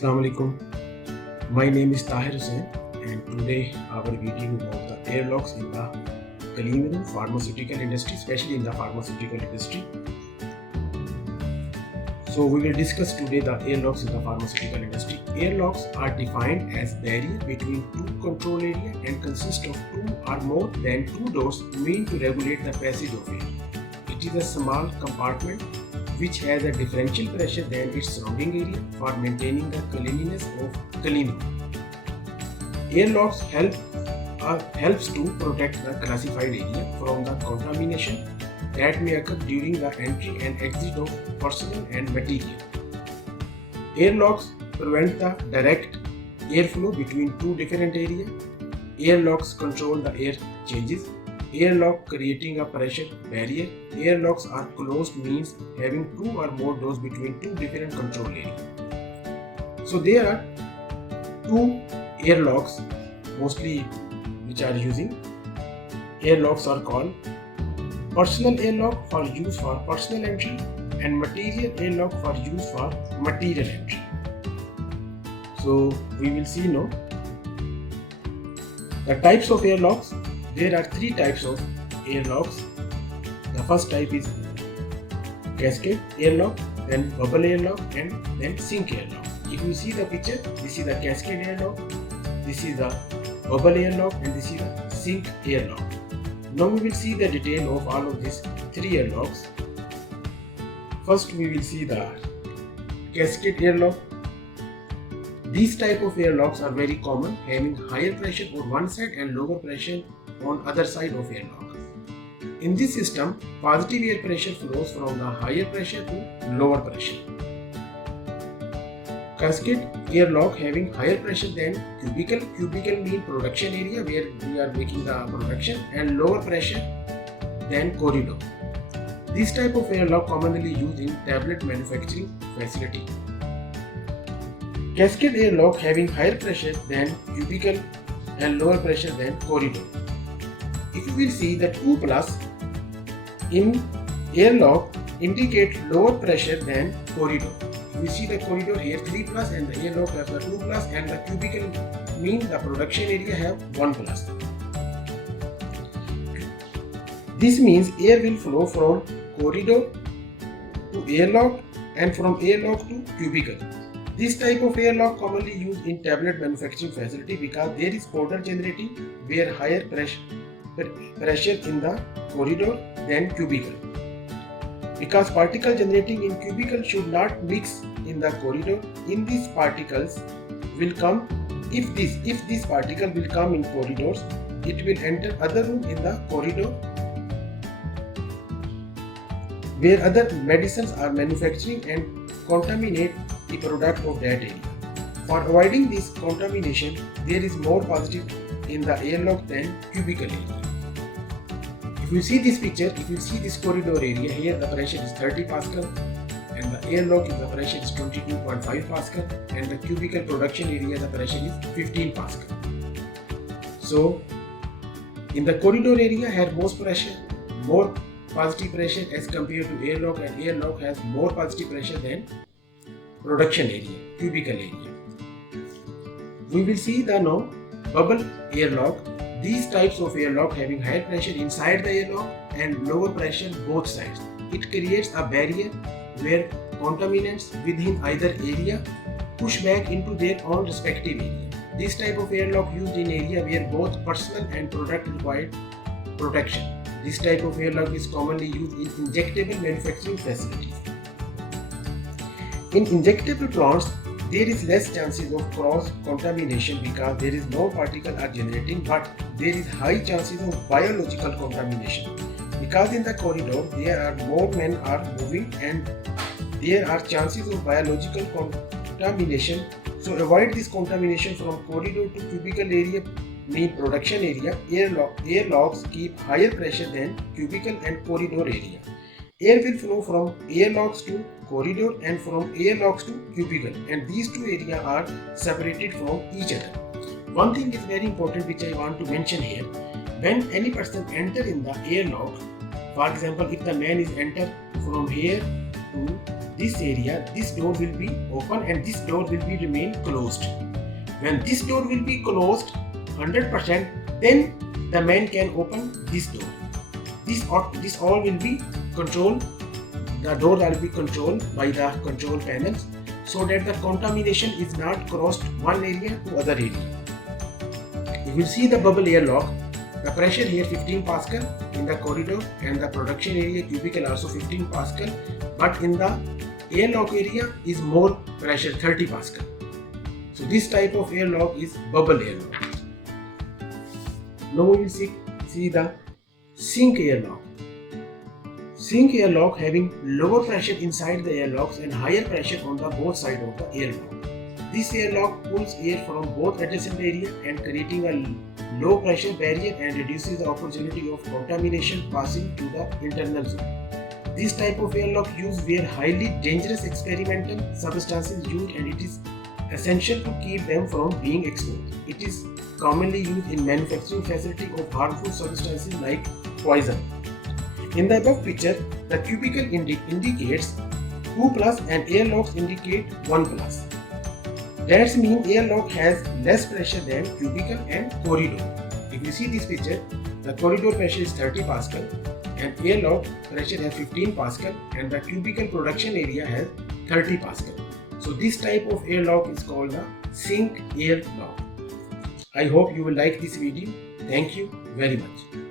Assalamu alaikum. My name is Tahir Hussain, and today our video about the airlocks in the clean room pharmaceutical industry, especially in the pharmaceutical industry. So we will discuss today the airlocks in the pharmaceutical industry. Airlocks are defined as barrier between two control area and consist of two or more than two doors meant to regulate the passage of air. It is a small compartment which has a differential pressure than its surrounding area for maintaining the cleanliness of clean room. Airlocks helps to protect the classified area from the contamination that may occur during the entry and exit of personnel and material. Airlocks prevent the direct airflow between two different areas. Airlocks control the air changes. Airlock creating a pressure barrier. Airlocks are closed means having two or more doors between two different control areas. So there are two airlocks mostly which are using. Airlocks are called personal airlock for use for personal entry and material airlock for use for material entry. So we will see now the types of airlocks. There are three types of airlocks. The first type is cascade airlock, then bubble airlock, and then sink airlock. If you see the picture, this is the cascade airlock, this is the bubble airlock, and this is the sink airlock. Now we will see the detail of all of these three airlocks. First we will see the cascade airlock. These type of airlocks are very common, having higher pressure on one side and lower pressure on other side of airlock. In this system, positive air pressure flows from the higher pressure to lower pressure. Cascade airlock having higher pressure than cubicle. Cubicle means production area where we are making the production, and lower pressure than corridor. This type of airlock commonly used in tablet manufacturing facility. Cascade airlock having higher pressure than cubicle and lower pressure than corridor. If you will see the 2+ in airlock indicate lower pressure than corridor. We see the corridor here 3+, and the airlock has the 2+, and the cubicle means the production area have 1+. This means air will flow from corridor to airlock and from airlock to cubicle. This type of airlock commonly used in tablet manufacturing facility because there is powder generating where higher pressure in the corridor than cubicle. Because particle generating in cubicle should not mix in the corridor, in these particles will come. If this particle will come in corridors, it will enter other room in the corridor where other medicines are manufacturing and contaminate the product of that area. For avoiding this contamination, there is more positive in the airlock than cubicle area. If you see this picture, if you see this corridor area, here the pressure is 30 Pascal and the airlock the pressure is 22.5 Pascal, and the cubicle production area the pressure is 15 Pascal. So in the corridor area has more positive pressure as compared to airlock, and airlock has more positive pressure than production area, cubicle area. We will see the now bubble airlock. These types of airlock having higher pressure inside the airlock and lower pressure both sides. It creates a barrier where contaminants within either area push back into their own respective area. This type of airlock used in area where both personal and product require protection. This type of airlock is commonly used in injectable manufacturing facilities. In injectable plants, there is less chances of cross-contamination because there is no particle are generating, but there is high chances of biological contamination. Because in the corridor, there are more men are moving and there are chances of biological contamination. So avoid this contamination from corridor to cubicle area mean production area. Airlocks keep higher pressure than cubicle and corridor area. Air will flow from airlocks to corridor and from airlocks to cubicle, and these two areas are separated from each other. One thing is very important which I want to mention here. When any person enter in the airlock, for example, if the man is enter from here to this area, this door will be open and this door will be remain closed. When this door will be closed 100%, then the man can open this door. This all will be controlled. The door will be controlled by the control panels, so that the contamination is not crossed one area to other area. You will see the bubble airlock. The pressure here 15 Pascal in the corridor, and the production area cubicle also 15 Pascal, but in the airlock area is more pressure 30 Pascal. So this type of airlock is bubble airlock. Now we will see the sink airlock. Sink airlock having lower pressure inside the airlocks and higher pressure on the both sides of the airlock. This airlock pulls air from both adjacent area and creating a low pressure barrier and reduces the opportunity of contamination passing to the internal zone. This type of airlock used where highly dangerous experimental substances used, and it is essential to keep them from being exposed. It is commonly used in manufacturing facility of harmful substances like poison. In the above picture, the cubicle indicates 2 plus and airlocks indicate 1 plus. That means airlock has less pressure than cubicle and corridor. If you see this picture, the corridor pressure is 30 Pascal and airlock pressure has 15 Pascal and the cubicle production area has 30 Pascal. So this type of airlock is called the sink airlock. I hope you will like this video. Thank you very much.